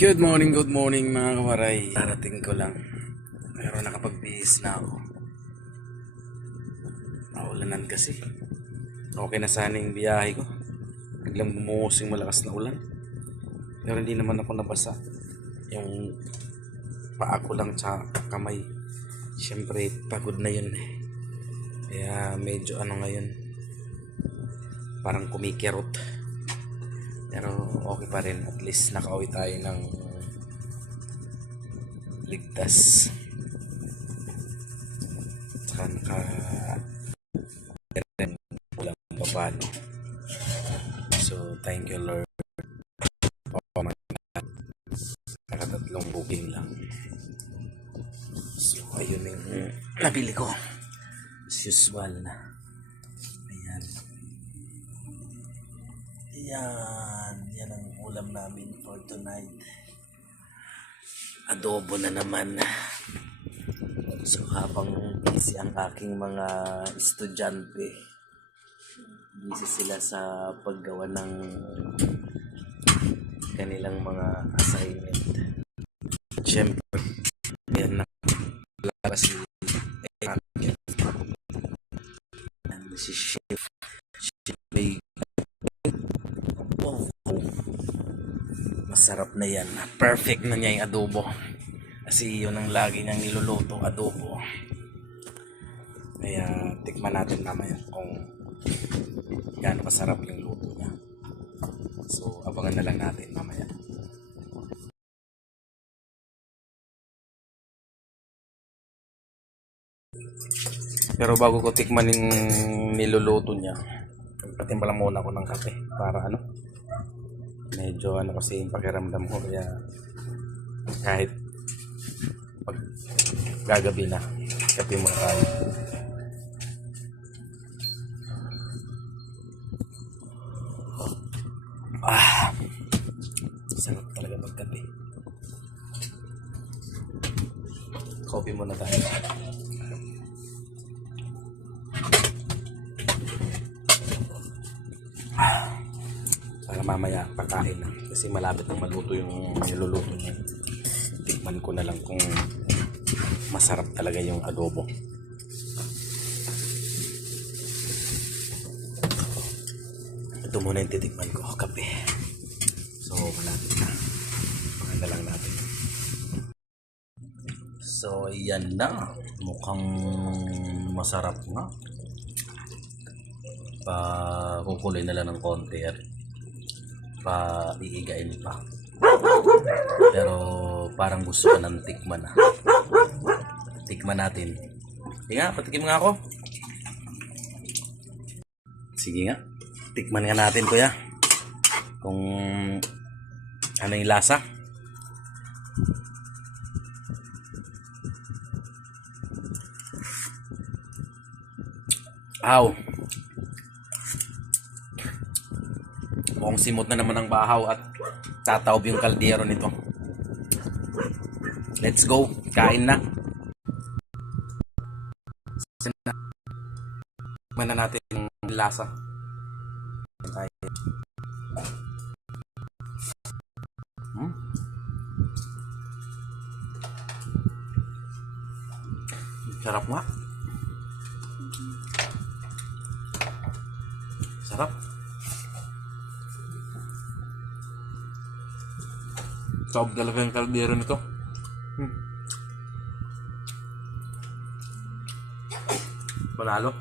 Good morning mga kawaray. Darating ko lang. Pero nakapagbihis na ako. Maulanan kasi. Okay na sana yung biyahe ko. Biglang bumuhos yung malakas na ulan. Pero hindi naman ako nabasa. Yung paa ko lang tsaka kamay. Siyempre pagod na yun eh. Kaya medyo ngayon. Parang kumikirot. Pero okay pa rin. At least nakauwi tayo ng ligtas. Saka walang papano. So thank you Lord. Nakatatlong booking lang. So ayun yung nabili ko. As usual na. Ayan. Yan ang ulam namin for tonight. Adobo na naman. So habang busy ang aking mga estudyante, busy sila sa paggawa ng kanilang mga assignment. At syempre, yan na si si Chef Bay. Masarap na yan. Perfect na niya yung adobo. Kasi yun ang lagi niyang niluluto, adobo. Kaya tikman natin mamaya kung gaano kasarap yung luto niya. So abangan na lang natin mamaya. Pero bago ko tikman yung niluluto niya, patimpla muna ako ng kape para medyo kasi yung pakiramdam ko, kaya kahit pag gagabi na kape muna tayo. Sarap talaga magkape. Coffee muna tayo. Para mamaya pakain na. Kasi malapit nang maluto yung niluluto niya. Tikman ko na lang kung masarap talaga yung adobo. Ito muna yung titikman ko, kape. So malapit na. Pakain na lang natin. So yan na. Mukhang masarap na. Kukuloy na lang ng konti at iigain pa. Pero parang gusto ko ng tikman na. Tikman natin. Sige nga, patikim nga ako. Sige nga. Tikman nga natin, kuya. Kung ano yung lasa. Aw. Mukhang simot na naman ang bahaw at tataob yung kaldero nito. Let's go. Kain na. Tikman na natin yung lasa. Sarap nga. Sarap. Taob talaga yung kaldero nito. Panalo.